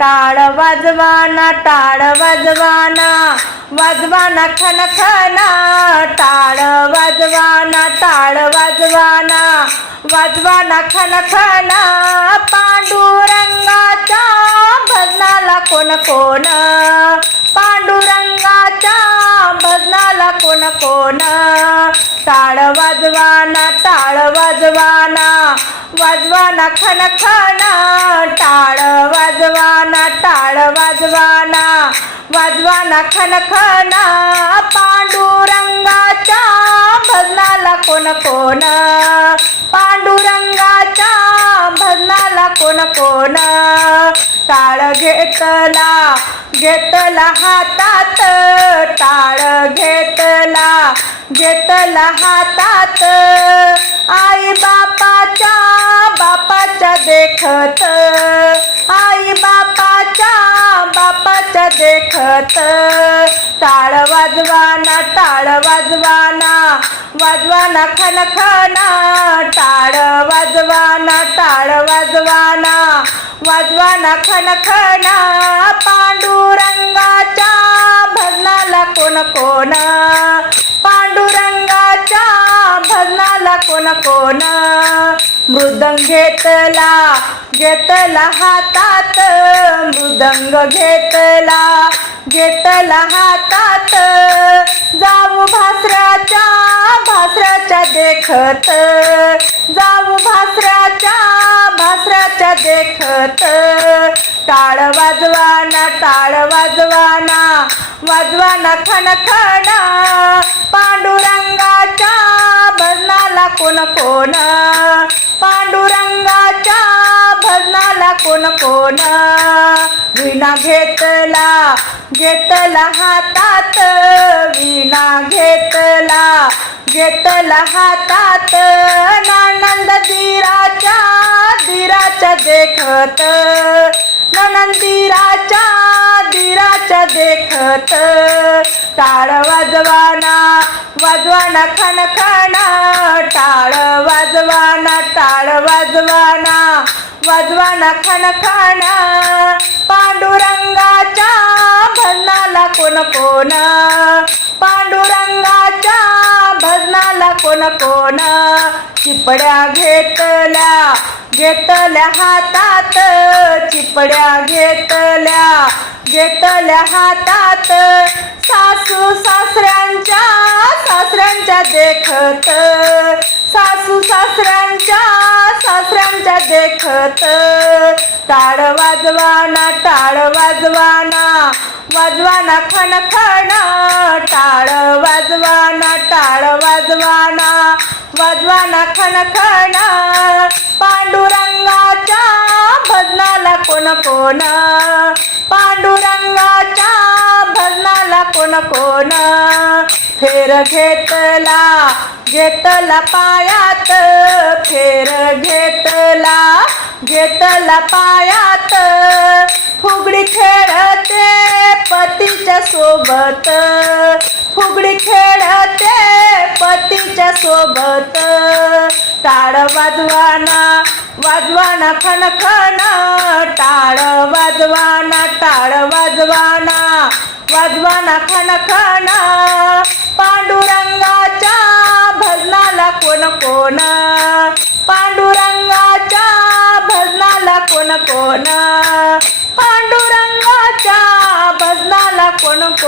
टाळ वाजवाना टाळ वाजवाना वाजवाना खन खना. टाळ वाजवाना टाळ वाजवाना वाजवाना खनखना पांडुरंगाच्या भजनाला कोण कोण? पांडुरंगाच्या भजनाला कोण कोण? टाळ वाजवाना टाळ वाजवाना वाजवाना खनखना टाळ वाजवा टाळ वाजवाना वाजवाना खन खना पांडुरंगाच्या भजनाला कोण कोण? पांडुरंगाच्या भजनाला कोण कोण? टाळ घेतला घेतला हातात टाळ घेतला घेतला हातात. आई बापाच्या बापाच्या देखत आई बापाच्या देखत. टाळ वाजवाना टाळ वाजवाना वाजवाना खनखना. टाळ वाजवाना टाळ वाजवाना वाजवाना खनखना. पांडुरंगाच्या भजनाला कोण कोण? पांडुरंगाच्या भजनाला कोण कोण? मृदंग घेतला घेतला हातात मृदंग घेतला. घेतला हातात जाऊ भासऱ्याच्या भासऱ्याच्या देखत. जाऊ भासऱ्याच्या भासऱ्याच्या देखत. टाळ वाजवाना टाळ वाजवाना वाजवाना खन पांडुरंगाच्या भजनाला कोण कोण? कोण कोण? विणा घेतला घेतला हातात. विणा घेतला घेतला हातात. नानंद दिराच्या दिराच्या देखत. नंदीराच्या दिराच्या देखत. टाळ वाजवाना वाजवाना खन टाळ वाजवाना टाळ वाजवाना. वाजवाना खन खाना पांडुरंगाच्या भजनाला कोण कोण? पांडुरंगाच्या भजनाला कोण कोण? चिपड्या घेतल्या घेतल्या हातात. चिपड्या घेतल्या घेतल्या हातात. सासू सासऱ्यांच्या सासऱ्यांच्या देखत. सासू सासऱ्यांच्या देखत टाळ वाजवाना टाळ वाजवाना वाजवाना खन खण टाळ वाजवाना टाळ वाजवाना वाजवाना खन खण पांडुरंगाच्या भजनाला कोण कोण पांडुरंगाच्या भजनाला कोण कोण फेर घेतला घेतला पायात फेर घेतला पायात. फुगडी खेळते पतीच्या सोबत. फुगडी खेळते पतीच्या सोबत. टाळ वाजवाना वाजवाना खणखण. टाळ वाजवाना टाळ वाजवाना वाजवाना खणखण. पांडुरंगाच्या भजनाला कोण कोण? पांडुरंगाच्या भजनाला कोण कोण?